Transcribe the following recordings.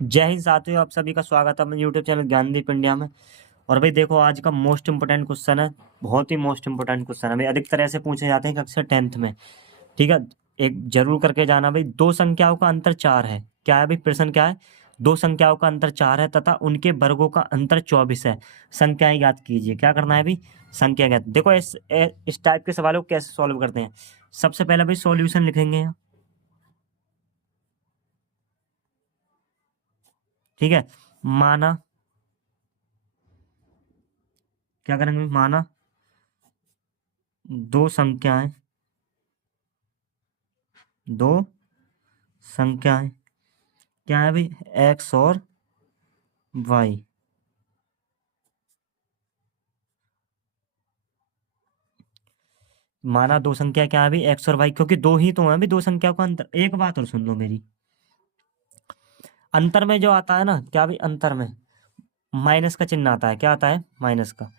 जय हिंद साथियों, आप सभी का स्वागत है अपने यूट्यूब चैनल ज्ञानदीप इंडिया में। और भाई देखो, आज का मोस्ट इंपोर्टेंट क्वेश्चन है। बहुत ही मोस्ट इंपोर्टेंट क्वेश्चन है भाई, अधिकतर ऐसे पूछे जाते हैं कि अक्सर 10th में। ठीक है, एक जरूर करके जाना भाई। दो संख्याओं का अंतर 4 है। क्या है भाई, प्रश्न क्या है? दो संख्याओं का अंतर 4 है तथा उनके वर्गों का अंतर 24 है। संख्याएं ज्ञात कीजिए। क्या करना है भाई? संख्या ज्ञात। देखो इस टाइप के सवालों को कैसे सॉल्व करते हैं। सबसे पहले भाई सॉल्यूशन लिखेंगे यहाँ। ठीक है, माना, क्या करेंगे? माना दो संख्याएं, दो संख्याएं क्या है भाई? एक्स और वाई। माना दो संख्या क्या है भाई? एक्स और वाई, क्योंकि दो ही तो है भाई दो संख्या का अंतर। एक बात और सुन लो मेरी, अंतर में जो आता है ना, क्या भाई अंतर में माइनस का चिन्ह आता है। क्या आता है? माइनस का।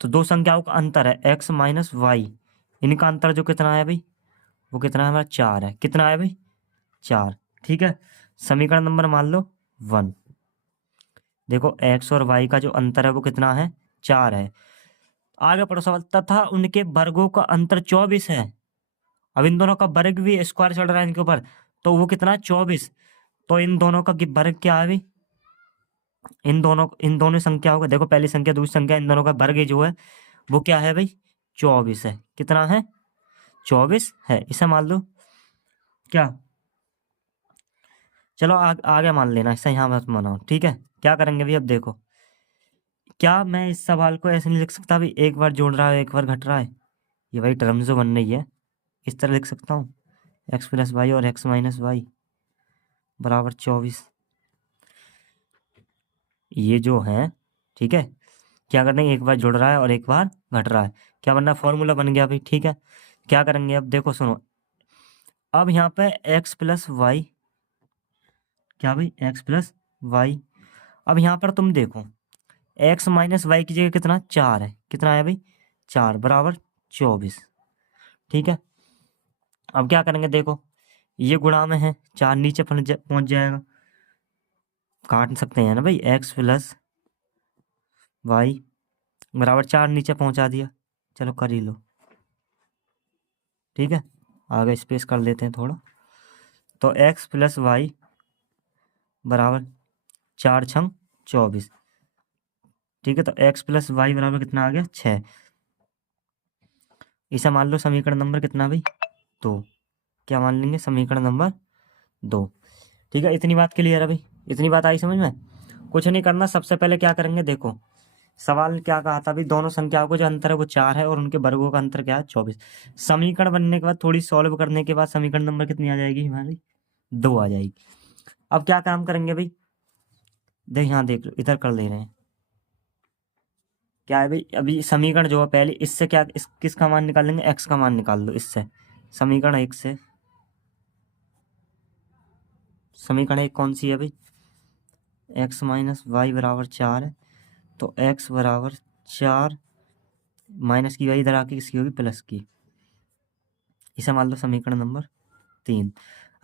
तो दो संख्याओं का अंतर है एक्स माइनस वाई। इनका अंतर जो कितना है भाई, वो कितना है हमारा? 4 है। कितना है भाई? 4। ठीक है, समीकरण नंबर मान लो 1। देखो एक्स और वाई का जो अंतर है वो कितना है? 4 है। आगे पढ़ो सवाल, तथा उनके वर्गों का अंतर 24 है। अब इन दोनों का वर्ग भी स्क्वायर चल रहा है इनके ऊपर, तो वो कितना है? 24। तो इन दोनों का वर्ग क्या है भाई? इन दोनों संख्याओं का, देखो पहली संख्या दूसरी संख्या, इन दोनों का वर्ग जो है वो क्या है भाई? 24 है। कितना है? 24 है। इसे मान लो क्या? चलो आगे मान लेना, इसे यहाँ मत मानो। ठीक है, क्या करेंगे भाई? अब देखो, क्या मैं इस सवाल को ऐसे नहीं लिख सकता भाई, एक बार जोड़ रहा है एक बार घट रहा है। ये भाई टर्म जो बन रही है, इस तरह लिख सकता हूँ, एक्स प्लस वाई और एक्स माइनस वाई बराबर 24। ये जो है, ठीक है, क्या करना है? एक बार जुड़ रहा है और एक बार घट रहा है। क्या बनना? फॉर्मूला बन गया भाई। ठीक है, क्या करेंगे अब? देखो सुनो, अब यहाँ पे एक्स प्लस वाई, क्या भाई? X plus y. अब यहाँ पर तुम देखो, एक्स माइनस वाई की जगह कितना? 4 है। कितना है भाई? 4 बराबर 24। ठीक है, अब क्या करेंगे? देखो, ये गुणा में है, 4 नीचे पहुंच जाएगा। काट सकते हैं ना भाई, एक्स प्लस वाई बराबर 4 नीचे पहुंचा दिया। चलो कर ही लो। ठीक है, आगे स्पेस कर लेते हैं थोड़ा। तो एक्स प्लस वाई बराबर 4 छंग 24। ठीक है, तो एक्स प्लस वाई बराबर कितना आ गया? 6। इसे मान लो समीकरण नंबर कितना भाई? 2। क्या मान लेंगे? समीकरण नंबर 2। ठीक है, इतनी बात क्लियर है भाई? इतनी बात आई समझ में? कुछ नहीं करना, सबसे पहले क्या करेंगे? देखो, सवाल क्या कहा था भाई? दोनों संख्याओं को जो अंतर है वो 4 है और उनके वर्गों का अंतर क्या है? 24। समीकरण बनने के बाद, थोड़ी सॉल्व करने के बाद समीकरण नंबर कितनी आ जाएगी हमारी? 2 आ जाएगी। अब क्या काम करेंगे भाई? देख यहाँ देख लो, इधर कर ले रहे हैं। क्या है भाई? अभी समीकरण जो है पहले, इससे क्या किसका मान निकाल लेंगे? एक्स का मान निकाल लो इससे। समीकरण एक से, समीकरण एक कौन सी है भाई? एक्स माइनस वाई बराबर 4 है। तो एक्स बराबर 4 माइनस की वाई इधर आके किसकी होगी? प्लस की। इसे मान लो समीकरण नंबर 3।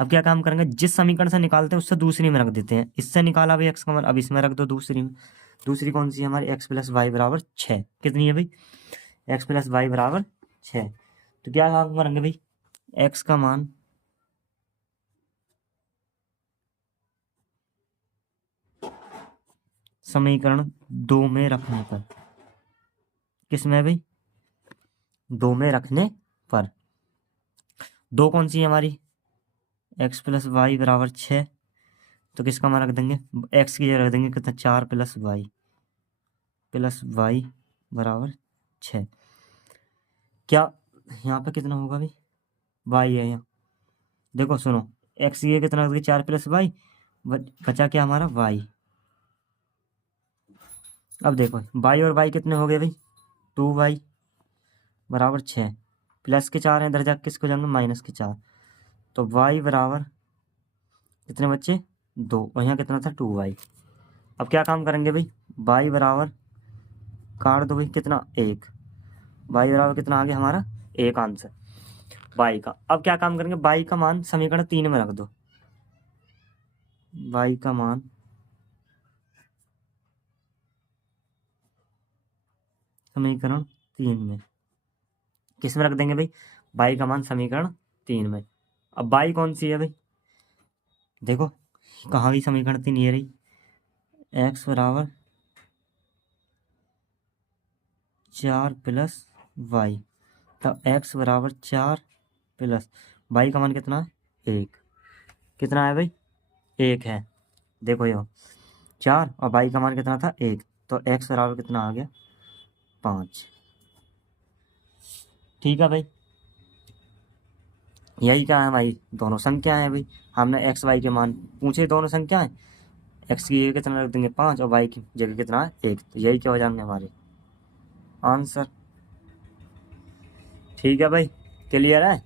अब क्या काम करेंगे? जिस समीकरण से निकालते हैं उससे दूसरी में रख देते हैं। इससे निकाला भाई एक्स का मान, अब इसमें रख दो दूसरी में। दूसरी कौन सी है हमारी? एक्स प्लस वाई बराबर 6। कितनी है भाई? एक्स प्लस वाई बराबर 6। तो क्या काम करेंगे भाई? एक्स का मान समीकरण 2 में रखने पर, किस में भाई? 2 में रखने पर। दो कौन सी है हमारी? एक्स प्लस वाई बराबर 6। तो किसका मान रख देंगे? एक्स की जगह रख देंगे कितना? 4 प्लस वाई बराबर 6। क्या यहाँ पे कितना होगा भाई? वाई है यहाँ। देखो सुनो, एक्स की जगह कितना रख दिया? 4 प्लस वाई, बचा क्या हमारा? वाई। अब देखो, वाई और वाई कितने हो गए भाई? 2 वाई बराबर 6। प्लस के 4 हैं, इधर जाके किसको जाएंगे? माइनस के 4। तो वाई बराबर कितने बच्चे? 2। और यहाँ कितना था? 2 वाई। अब क्या काम करेंगे भाई? वाई बराबर, काट दो भाई, कितना? 1। वाई बराबर कितना आ गया हमारा? 1 आंसर वाई का। अब क्या काम करेंगे? वाई का मान समीकरण 3 में रख दो। y का मान समीकरण 3 में, किस में रख देंगे भाई, y का मान समीकरण 3 में। अब y कौन सी है भाई, देखो कहाँ भी समीकरण 3 ये रही, x बराबर 4 प्लस वाई, तब x बराबर 4 प्लस y का मान कितना है 1, कितना है भाई 1 है, देखो यो 4 और y का मान कितना था 1, तो x बराबर कितना आ गया 5। ठीक है भाई, यही क्या है भाई, दोनों संख्या है भाई, हमने x y के मान पूछे, दोनों संख्या है, x की जगह कितना रख देंगे 5 और y की जगह कितना है 1, तो यही क्या हो जाएंगे हमारे आंसर। ठीक है भाई, क्लियर है।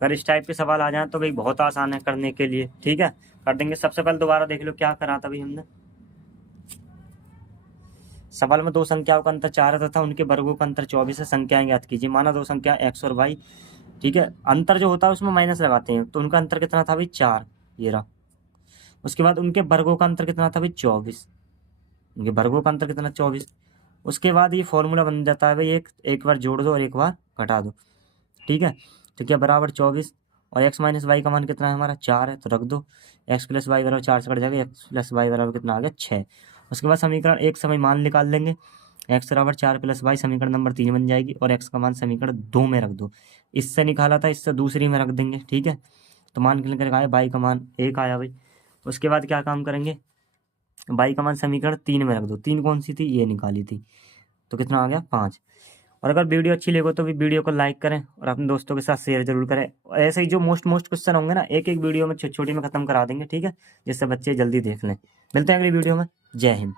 अगर इस टाइप के सवाल आ जाए तो भाई बहुत आसान है करने के लिए, ठीक है कर देंगे। सबसे पहले दोबारा देख लो क्या करा था भाई हमने, सवाल में दो संख्याओं का अंतर 4 तथा उनके वर्गों का अंतर 24 है, संख्याएं ज्ञात कीजिए। माना दो संख्या x और y, ठीक है, अंतर जो होता है उसमें माइनस लगाते हैं, तो उनका अंतर कितना था भाई 4, ये रहा। उसके बाद उनके वर्गों का अंतर कितना था भाई 24, उनके वर्गों का अंतर कितना 24। उसके बाद ये फॉर्मूला बन जाता है भाई, एक बार जोड़ दो और एक बार घटा दो, ठीक है। तो क्या बराबर 24 और x माइनस वाई का मान कितना है हमारा 4 है, तो रख दो, x प्लस वाई बराबर 4 से कट जाएगा, x प्लस वाई बराबर कितना आ गया 6। उसके बाद समीकरण एक समय मान निकाल लेंगे, x बराबर 4 प्लस वाई समीकरण नंबर 3 बन जाएगी और x का मान समीकरण 2 में रख दो। इससे निकाला था, इससे दूसरी में रख देंगे, ठीक है। तो मान के लेकर आया y का मान 1 आया भाई। उसके बाद क्या काम करेंगे, y का मान समीकरण 3 में रख दो, 3 कौन सी थी, ये निकाली थी, तो कितना आ गया 5। और अगर वीडियो अच्छी लगे तो भी वीडियो को लाइक करें और अपने दोस्तों के साथ शेयर जरूर करें। और ऐसे ही जो मोस्ट क्वेश्चन होंगे ना, एक एक वीडियो में छोटी में खत्म करा देंगे, ठीक है, जिससे बच्चे जल्दी देख लें। मिलते हैं अगली वीडियो में, जय हिंद।